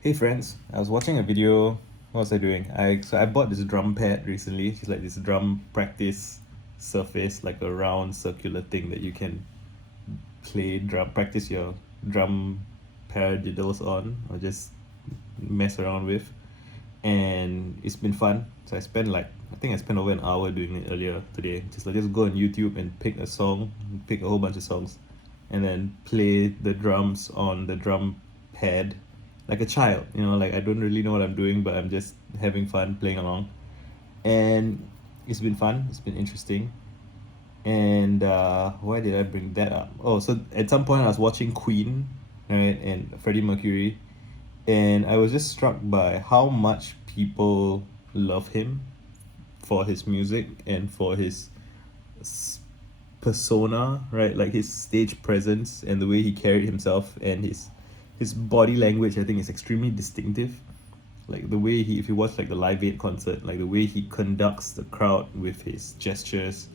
Hey friends, I was watching a video. What was I doing? I bought this drum pad recently. It's like this drum practice surface, like a round circular thing that you can practice your drum paradiddles on, or just mess around with. And it's been fun. So I think I spent over an hour doing it earlier today. Just go on YouTube and pick a song, pick a whole bunch of songs, and then play the drums on the drum pad like a child. Like I don't really know what I'm doing, but I'm just having fun playing along. And it's been fun. It's been interesting. And why did I bring that up? Oh, so at some point I was watching Queen, right, and Freddie Mercury, and I was just struck by how much people love him for his music and for his s- persona, right? Like his stage presence and the way he carried himself and his body language. I think is extremely distinctive. Like the way if you watch like the Live Aid concert, like the way he conducts the crowd with his gestures,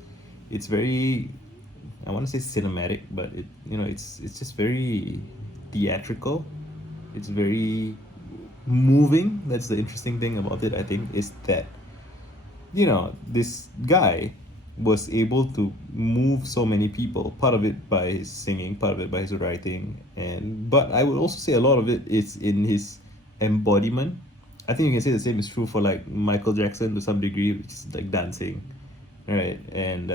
it's very, I want to say cinematic, but it's just very theatrical. It's very moving. That's the interesting thing about it, I think, is that this guy was able to move so many people, part of it by his singing, part of it by his writing, and but I would also say a lot of it is in his embodiment. I think you can say the same is true for like Michael Jackson to some degree, which is like dancing, right? And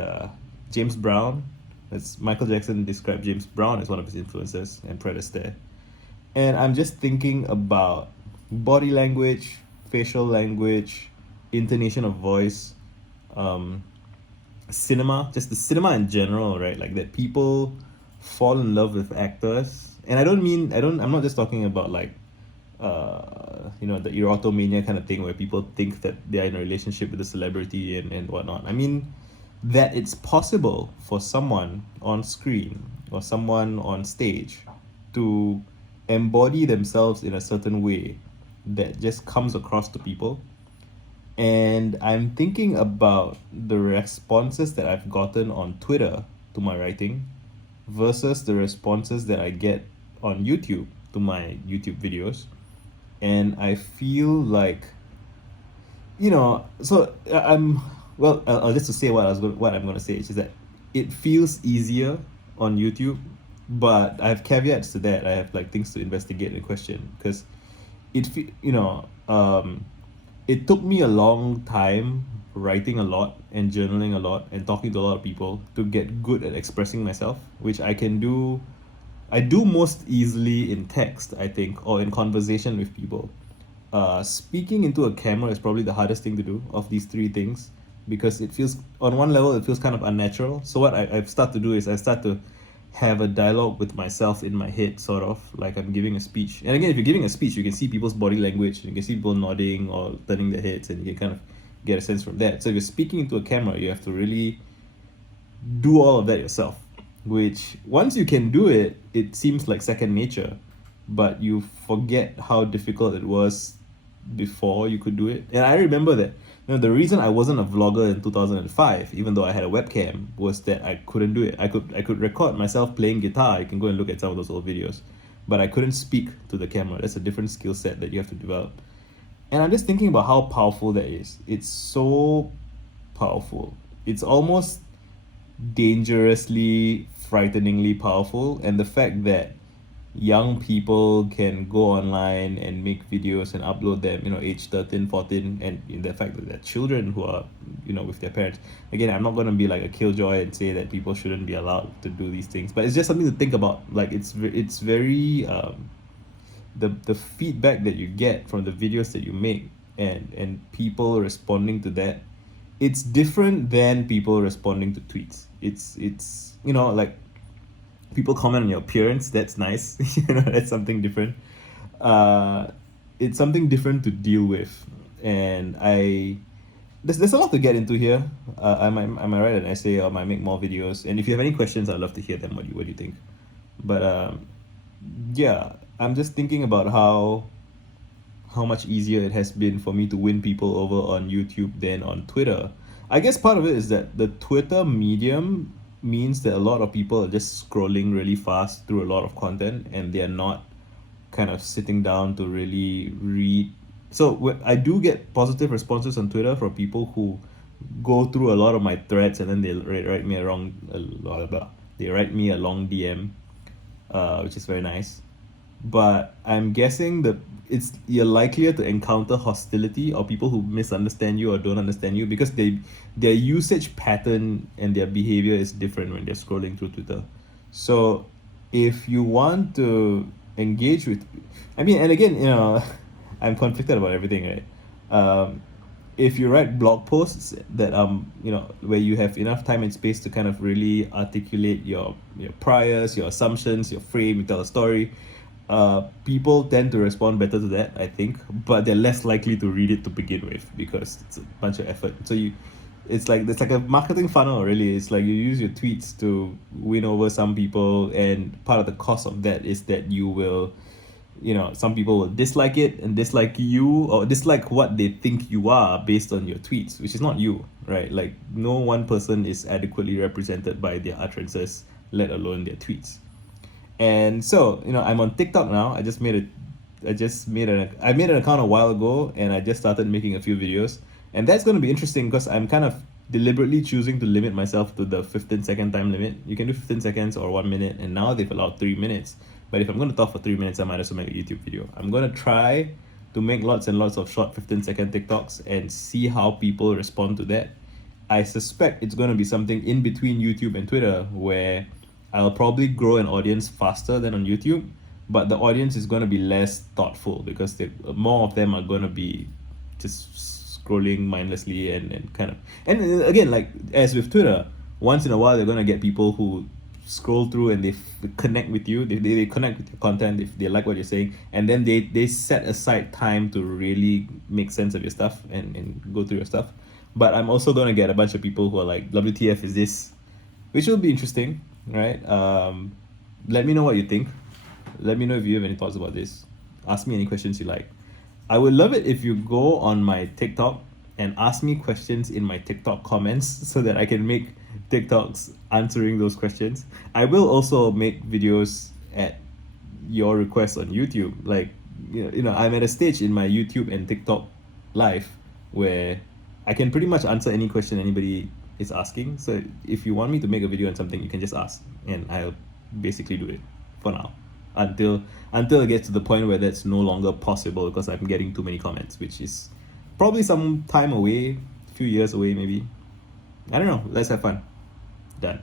James Brown, as Michael Jackson described James Brown as one of his influences and Fred Astaire. And I'm just thinking about body language, facial language, intonation of voice, um, cinema, just the cinema in general, right? Like that people fall in love with actors. And I'm not just talking about like, the erotomania kind of thing where people think that they're in a relationship with a celebrity and whatnot. I mean, that it's possible for someone on screen or someone on stage to embody themselves in a certain way that just comes across to people. And I'm thinking about the responses that I've gotten on Twitter to my writing versus the responses that I get on YouTube to my YouTube videos. And I feel like, I'm, well, I'll just to say what I'm going to say, which is that it feels easier on YouTube, but I have caveats to that. I have like things to investigate and question because it fe- you know it took me a long time writing a lot and journaling a lot and talking to a lot of people to get good at expressing myself, which I do most easily in text, I think, or in conversation with people. Speaking into a camera is probably the hardest thing to do of these three things because it feels, on one level, it feels kind of unnatural. So what I've started to do is I start to have a dialogue with myself in my head, sort of like I'm giving a speech. And again, if you're giving a speech, you can see people's body language, you can see people nodding or turning their heads, and you can kind of get a sense from that. So if you're speaking into a camera, you have to really do all of that yourself, which once you can do it, it seems like second nature, but you forget how difficult it was before you could do it. And I remember that the reason I wasn't a vlogger in 2005, even though I had a webcam, was that I couldn't do it. I could record myself playing guitar. You can go and look at some of those old videos, but I couldn't speak to the camera. That's a different skill set that you have to develop. And I'm just thinking about how powerful that is. It's so powerful. It's almost dangerously, frighteningly powerful. And the fact that young people can go online and make videos and upload them, age 13, 14, and in the fact that they're children who are, with their parents. Again, I'm not going to be like a killjoy and say that people shouldn't be allowed to do these things, but it's just something to think about. Like it's very the feedback that you get from the videos that you make and people responding to that, it's different than people responding to tweets. It's like people comment on your appearance. That's nice. That's something different. uh it's something different to deal with. And there's a lot to get into here. I might write an essay or I might make more videos, and if you have any questions, I'd love to hear them. What do you think? But yeah, I'm just thinking about how much easier it has been for me to win people over on YouTube than on Twitter. I guess part of it is that the Twitter medium means that a lot of people are just scrolling really fast through a lot of content and they're not kind of sitting down to really read. So I do get positive responses on Twitter from people who go through a lot of my threads, and then they write me they write me a long DM, which is very nice. But I'm guessing that you're likelier to encounter hostility or people who misunderstand you or don't understand you, because their usage pattern and their behavior is different when they're scrolling through Twitter. So if you want to engage with, I mean, and again, I'm conflicted about everything, right? If you write blog posts that where you have enough time and space to kind of really articulate your priors, your assumptions, your frame, you tell a story, people tend to respond better to that, I think, but they're less likely to read it to begin with because it's a bunch of effort. So it's like a marketing funnel, really. It's like you use your tweets to win over some people, and part of the cost of that is that you will, some people will dislike it and dislike you, or dislike what they think you are based on your tweets, which is not you, right? Like, no one person is adequately represented by their utterances, let alone their tweets. And so, I'm on TikTok now. I made an account a while ago, and I just started making a few videos. And that's going to be interesting because I'm kind of deliberately choosing to limit myself to the 15-second time limit. You can do 15 seconds or 1 minute, and now they've allowed 3 minutes. But if I'm going to talk for 3 minutes, I might as well make a YouTube video. I'm going to try to make lots and lots of short 15-second TikToks and see how people respond to that. I suspect it's going to be something in between YouTube and Twitter, where I'll probably grow an audience faster than on YouTube, but the audience is going to be less thoughtful because more of them are going to be just scrolling mindlessly and kind of. And again, like as with Twitter, once in a while they're going to get people who scroll through and they connect with you, they connect with your content, if they like what you're saying, and then they set aside time to really make sense of your stuff and go through your stuff. But I'm also going to get a bunch of people who are like, WTF is this? Which will be interesting, right? Let me know what you think. Let me know if you have any thoughts about this. Ask me any questions you like. I would love it if you go on my TikTok and ask me questions in my TikTok comments so that I can make TikToks answering those questions. I will also make videos at your request on YouTube. Like, I'm at a stage in my YouTube and TikTok life where I can pretty much answer any question anybody is asking. So if you want me to make a video on something, you can just ask, and I'll basically do it for now until it gets to the point where that's no longer possible because I'm getting too many comments, which is probably some time away, a few years away maybe. I don't know. Let's have fun. Done.